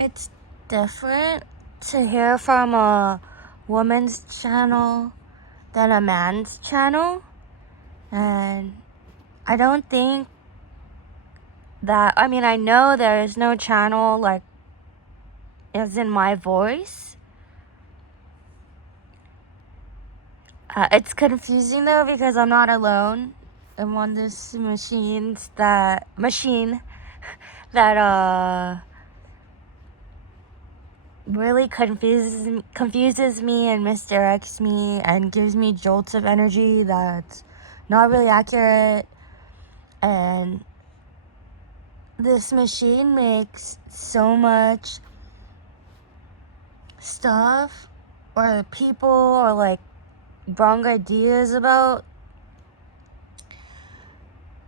It's different to hear from a woman's channel than a man's channel. And I don't think that, I know there is no channel like as in my voice. It's confusing though because I'm not alone. I'm on this machine that really confuses me and misdirects me and gives me jolts of energy that's not really accurate. And this machine makes so much stuff or people or like wrong ideas about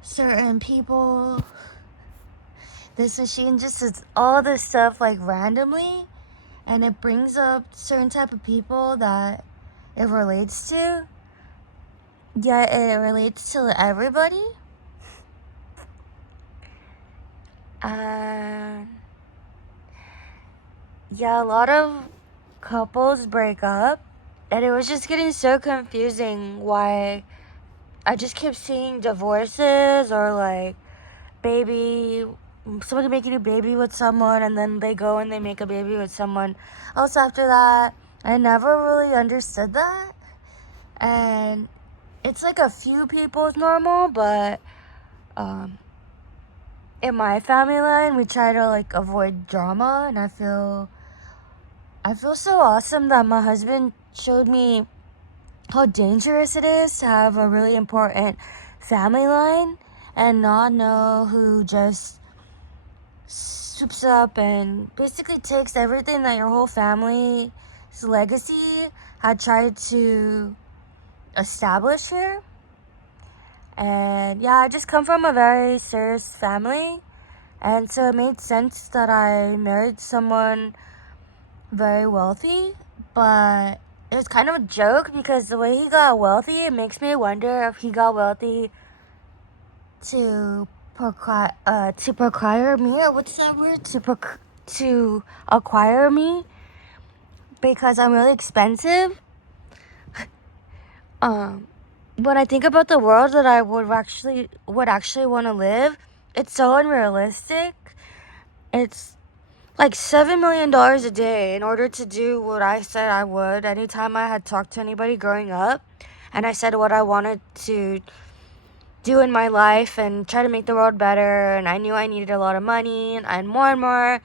certain people. This machine just says all this stuff like randomly, and it brings up certain type of people that it relates to. Yeah, it relates to everybody. Yeah, a lot of couples break up, and it was just getting so confusing why I just kept seeing divorces or like somebody making a baby with someone, and then they go and they make a baby with someone else after that. I never really understood that. And it's like a few people's normal, but in my family line, we try to like avoid drama, and I feel so awesome that my husband showed me how dangerous it is to have a really important family line and not know who just swoops up and basically takes everything that your whole family's legacy had tried to establish here. And yeah, I just come from a very serious family, and so it made sense that I married someone very wealthy. But it was kind of a joke because the way he got wealthy, it makes me wonder if he got wealthy to procure me, or what's that word? To acquire me, because I'm really expensive. When I think about the world that I would actually want to live, it's so unrealistic. It's like $7 million a day in order to do what I said I would anytime I had talked to anybody growing up, and I said what I wanted to do in my life and try to make the world better. And I knew I needed a lot of money, and more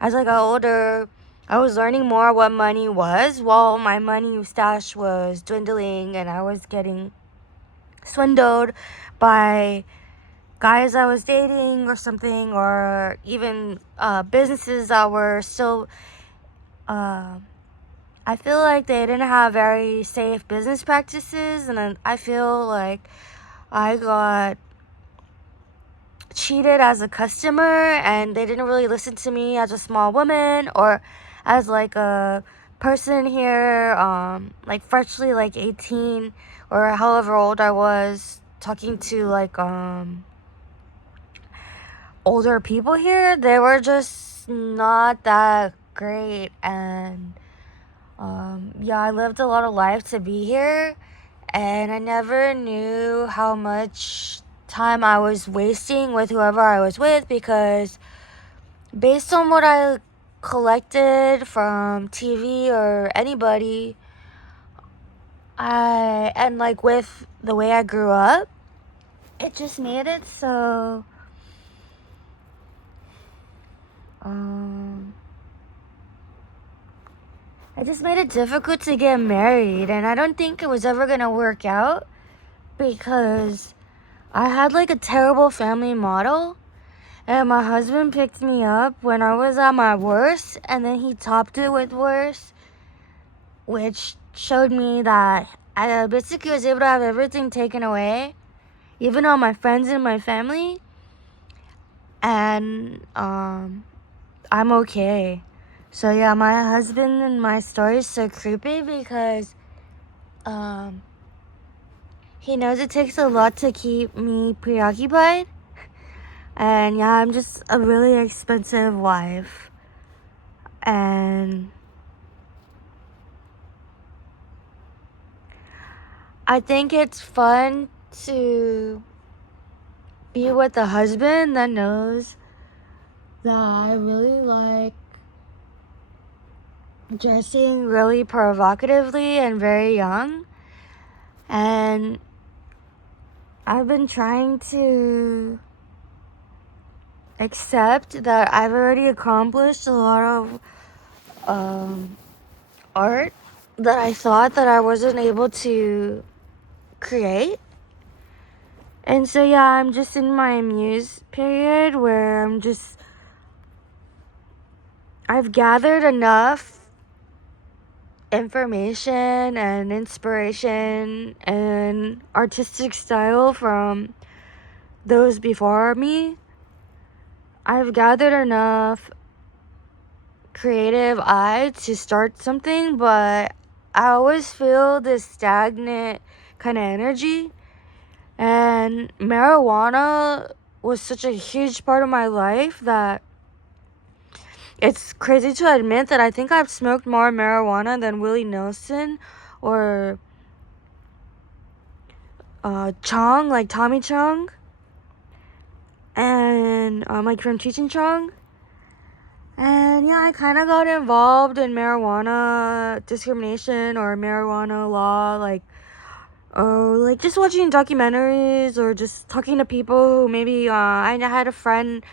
as I got older, I was learning more what money was, while my money stash was dwindling, and I was getting swindled by guys I was dating or something, or even businesses that were still I feel like they didn't have very safe business practices, and I feel like I got cheated as a customer, and they didn't really listen to me as a small woman or as like a person here, like freshly like 18 or however old I was, talking to like older people here. They were just not that great. And yeah, I lived a lot of life to be here, and I never knew how much time I was wasting with whoever I was with, because based on what I collected from TV or anybody, and like with the way I grew up, it just made it so it just made it difficult to get married, and I don't think it was ever gonna work out because I had like a terrible family model, and my husband picked me up when I was at my worst, and then he topped it with worse, which showed me that I basically was able to have everything taken away, even all my friends and my family, and I'm okay. So yeah, my husband and my story is so creepy because he knows it takes a lot to keep me preoccupied. And yeah, I'm just a really expensive wife. And I think it's fun to be with a husband that knows that I really like dressing really provocatively and very young. And I've been trying to accept that I've already accomplished a lot of art that I thought that I wasn't able to create. And so yeah, I'm just in my muse period where I've gathered enough information and inspiration and artistic style from those before me. I've gathered enough creative eye to start something, but I always feel this stagnant kind of energy. And marijuana was such a huge part of my life that it's crazy to admit that I think I've smoked more marijuana than Willie Nelson or Chong, like Tommy Chong, and like from Cheech and Chong. And yeah, I kind of got involved in marijuana discrimination or marijuana law, like just watching documentaries or just talking to people who maybe I had a friend.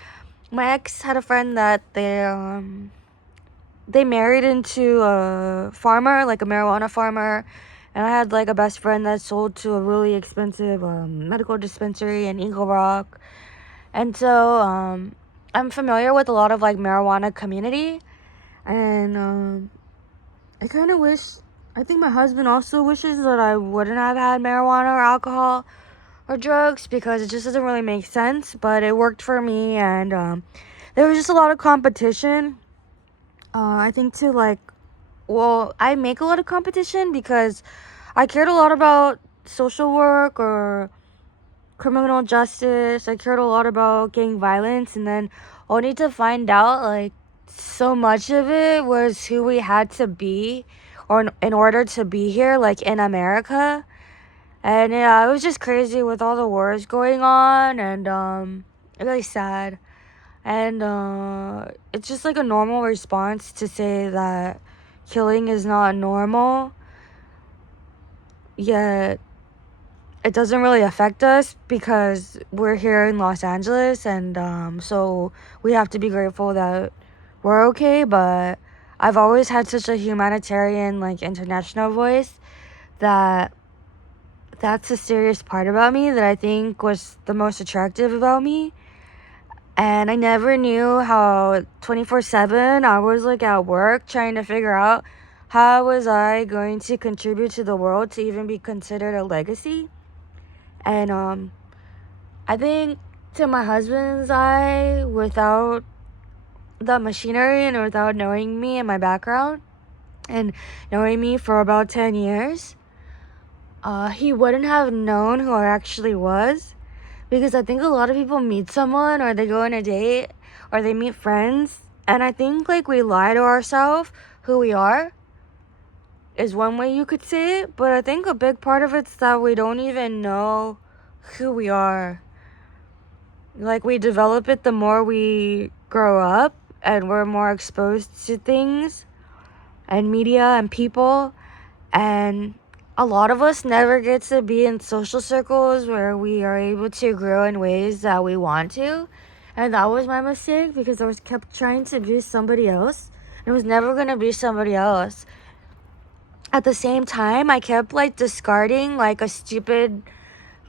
My ex had a friend that they married into a farmer, like a marijuana farmer, and I had like a best friend that sold to a really expensive medical dispensary in Eagle Rock. And so I'm familiar with a lot of like marijuana community, and I kind of wish, I think my husband also wishes that I wouldn't have had marijuana or alcohol or drugs because it just doesn't really make sense, but it worked for me. And there was just a lot of competition. I think I make a lot of competition because I cared a lot about social work or criminal justice. I cared a lot about gang violence, and then only to find out like so much of it was who we had to be or in order to be here, like in America. And yeah, it was just crazy with all the wars going on, and really sad. And it's just like a normal response to say that killing is not normal, yet it doesn't really affect us because we're here in Los Angeles, and so we have to be grateful that we're okay. But I've always had such a humanitarian, like international voice that that's a serious part about me that I think was the most attractive about me. And I never knew how 24/7 I was like at work trying to figure out how was I going to contribute to the world to even be considered a legacy. And I think to my husband's eye, without the machinery and without knowing me and my background and knowing me for about 10 years, he wouldn't have known who I actually was. Because I think a lot of people meet someone or they go on a date or they meet friends, and I think like we lie to ourselves who we are is one way you could say it. But I think a big part of it's that we don't even know who we are. Like we develop it the more we grow up and we're more exposed to things and media and people. And a lot of us never get to be in social circles where we are able to grow in ways that we want to. And that was my mistake because I was kept trying to be somebody else. And it was never going to be somebody else. At the same time, I kept like discarding like a stupid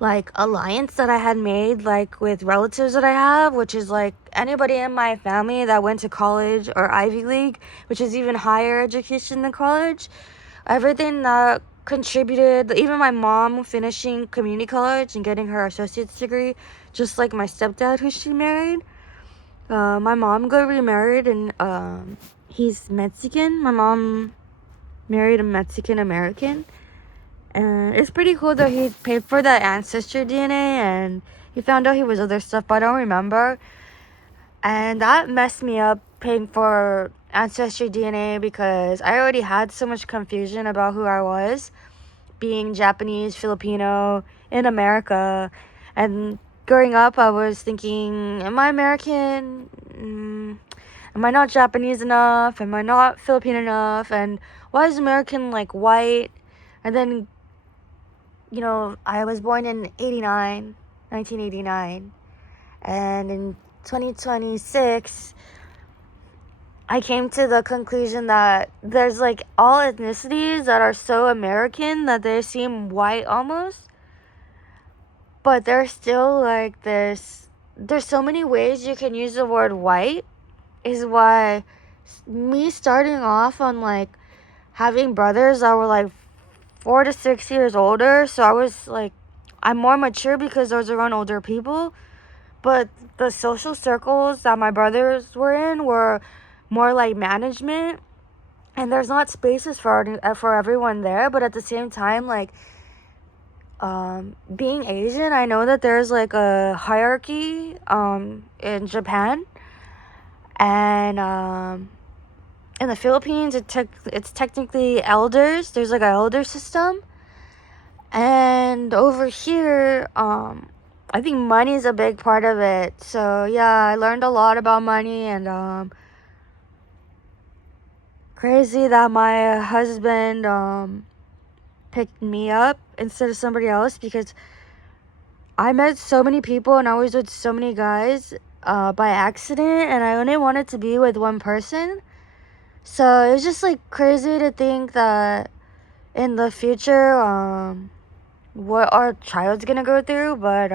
like alliance that I had made like with relatives that I have, which is like anybody in my family that went to college or Ivy League, which is even higher education than college. Everything that contributed, even my mom finishing community college and getting her associate's degree, just like my stepdad who she married. My mom got remarried and he's Mexican. My mom married a Mexican American. And it's pretty cool that he paid for that ancestor DNA and he found out he was other stuff, but I don't remember. And that messed me up paying for ancestry DNA because I already had so much confusion about who I was, being Japanese, Filipino, in America. And growing up, I was thinking, am I American? Am I not Japanese enough? Am I not Filipino enough? And why is American like white? And then, I was born in 1989. And in 2026, I came to the conclusion that there's like all ethnicities that are so American that they seem white almost. But there's still like there's so many ways you can use the word white, is why me starting off on like having brothers that were like 4 to 6 years older, so I was like, I'm more mature because I was around older people, but the social circles that my brothers were in were more like management, and there's not spaces for everyone there. But at the same time, like, being Asian, I know that there's like a hierarchy in Japan, and in the Philippines it's technically elders. There's like an elder system. And over here, I think money is a big part of it. So yeah, I learned a lot about money. And crazy that my husband picked me up instead of somebody else, because I met so many people and I was with so many guys by accident, and I only wanted to be with one person. So it was just like crazy to think that in the future, what our child's gonna go through. But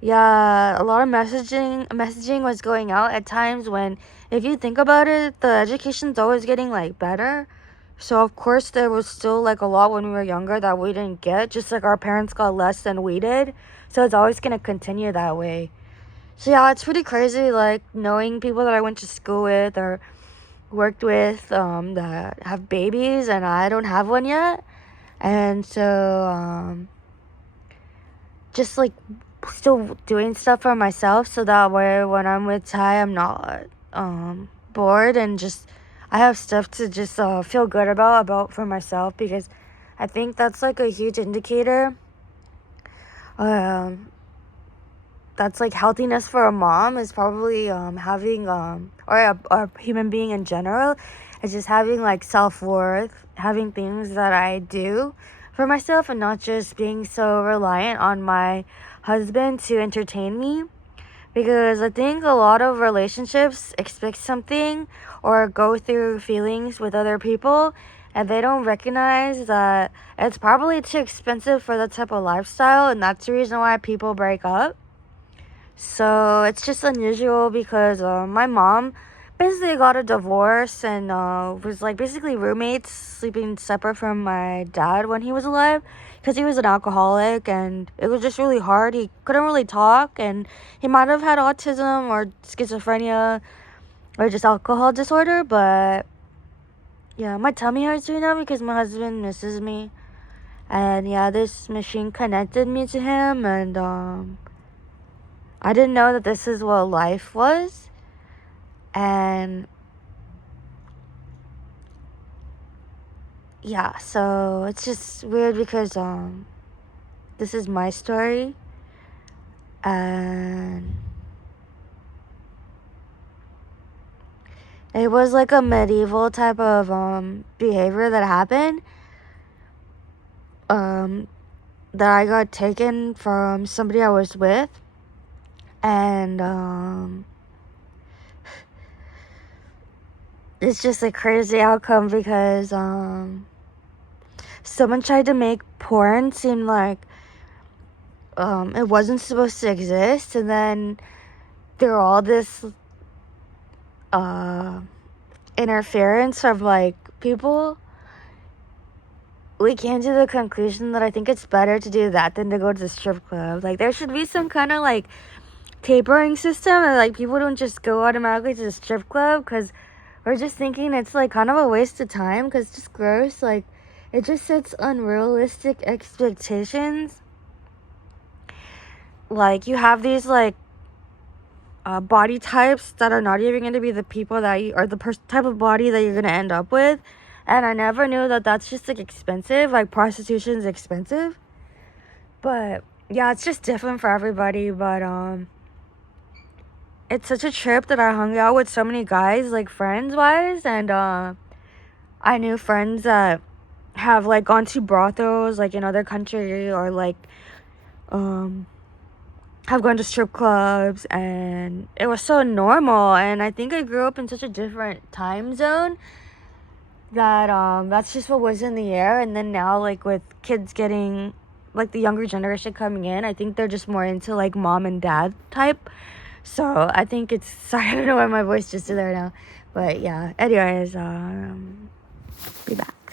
yeah, a lot of messaging was going out at times when, if you think about it, the education's always getting like better. So of course there was still like a lot when we were younger that we didn't get, just like our parents got less than we did. So it's always gonna continue that way. So yeah, it's pretty crazy, like knowing people that I went to school with or worked with that have babies, and I don't have one yet. And so just like still doing stuff for myself, so that way when I'm with Ty, I'm not bored, and just I have stuff to just feel good about for myself, because I think that's like a huge indicator. That's like healthiness for a mom is probably having or a human being in general is just having like self-worth, having things that I do for myself, and not just being so reliant on my husband to entertain me. Because I think a lot of relationships expect something or go through feelings with other people, and they don't recognize that it's probably too expensive for that type of lifestyle, and that's the reason why people break up. So it's just unusual because my mom basically got a divorce and was like basically roommates, sleeping separate from my dad when he was alive, because he was an alcoholic, and it was just really hard. He couldn't really talk, and he might have had autism or schizophrenia or just alcohol disorder. But yeah, my tummy hurts right now because my husband misses me. And yeah, this machine connected me to him, and I didn't know that this is what life was. And yeah, so it's just weird because this is my story, and it was like a medieval type of behavior that happened, that I got taken from somebody I was with. And it's just a crazy outcome because someone tried to make porn seem like it wasn't supposed to exist, and then there were all this interference from like people. We came to the conclusion that I think it's better to do that than to go to the strip club. Like, there should be some kind of like tapering system, and like people don't just go automatically to the strip club, because we're just thinking it's like kind of a waste of time, because it's just gross. Like, it just sets unrealistic expectations. Like, you have these like body types that are not even going to be the people that you, or the type of body that you're going to end up with. And I never knew that that's just like expensive. Like prostitution is expensive. But yeah, it's just different for everybody. But it's such a trip that I hung out with so many guys, like friends wise, and I knew friends that have like gone to brothels like in other country, or like have gone to strip clubs, and it was so normal. And I think I grew up in such a different time zone that that's just what was in the air. And then now, like with kids getting, like the younger generation coming in, I think they're just more into like mom and dad type. So I think it's, sorry, I don't know why my voice just did there now, but yeah, anyways, be back.